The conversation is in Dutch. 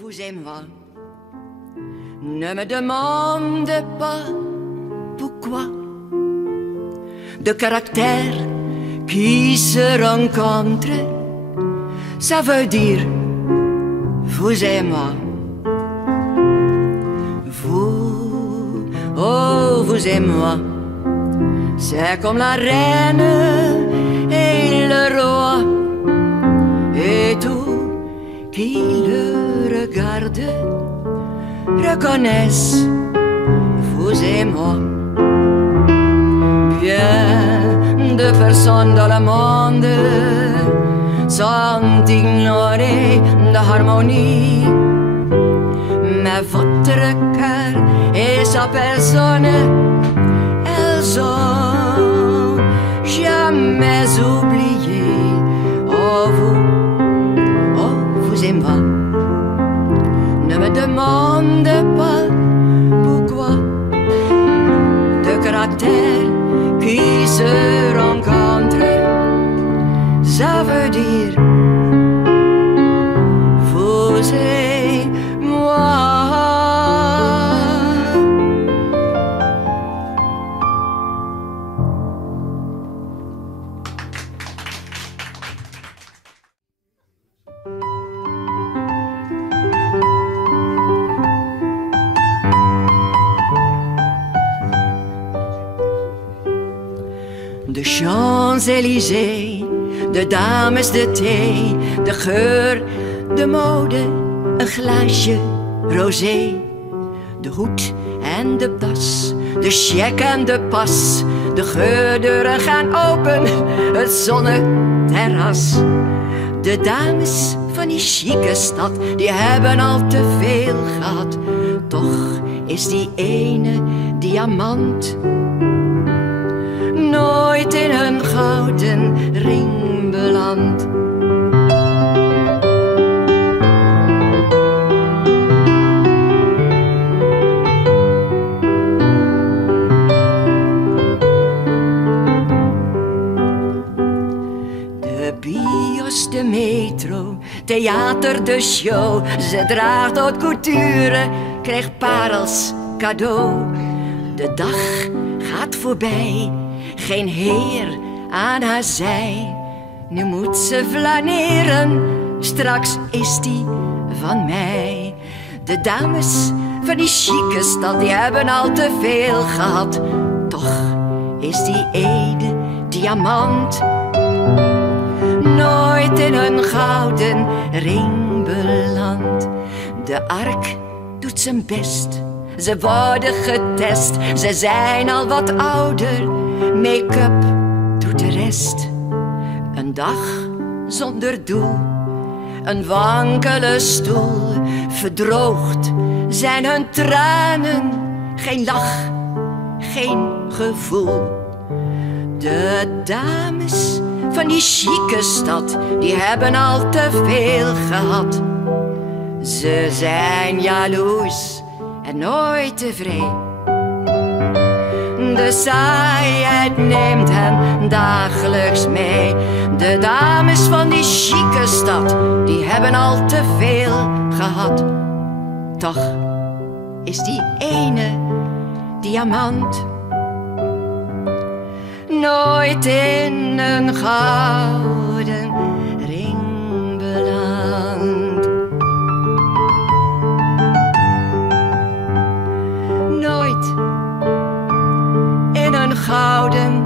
vous et moi. Ne me demande pas pourquoi. De caractères qui se rencontrent, ça veut dire vous et moi. Vous, oh vous et moi, c'est comme la reine et le roi. Et tout qui le regarde reconnaissent vous et moi. Bien de personnes dans le monde sont ignorées de harmonie. Mais votre cœur et sa personne, elles ont jamais oublié. Oh vous et moi. Ne me demande pas pourquoi. De caractères qui se rencontrent, ça veut dire vous et moi. De Champs-Élysées, de dames de thee, de geur, de mode, een glaasje rosé. De hoed en de das, de cheque en de pas, de geurdeuren gaan open, het zonneterras. De dames van die chique stad, die hebben al te veel gehad. Toch is die ene diamant nooit in een gouden ring beland. De bios, de metro, theater, de show. Ze draagt haute couture, krijgt parels cadeau. De dag gaat voorbij, geen heer aan haar zij. Nu moet ze flaneren, straks is die van mij. De dames van die chique stad, die hebben al te veel gehad. Toch is die ene diamant nooit in een gouden ring beland. De ark doet zijn best, ze worden getest. Ze zijn al wat ouder, make-up doet de rest. Een dag zonder doel, een wankele stoel. Verdroogd zijn hun tranen, geen lach, geen gevoel. De dames van die chique stad, die hebben al te veel gehad. Ze zijn jaloers en nooit tevreden. De saaiheid neemt hen dagelijks mee. De dames van die chique stad, die hebben al te veel gehad. Toch is die ene diamant nooit in een gouden ring beland. Nooit in een gouden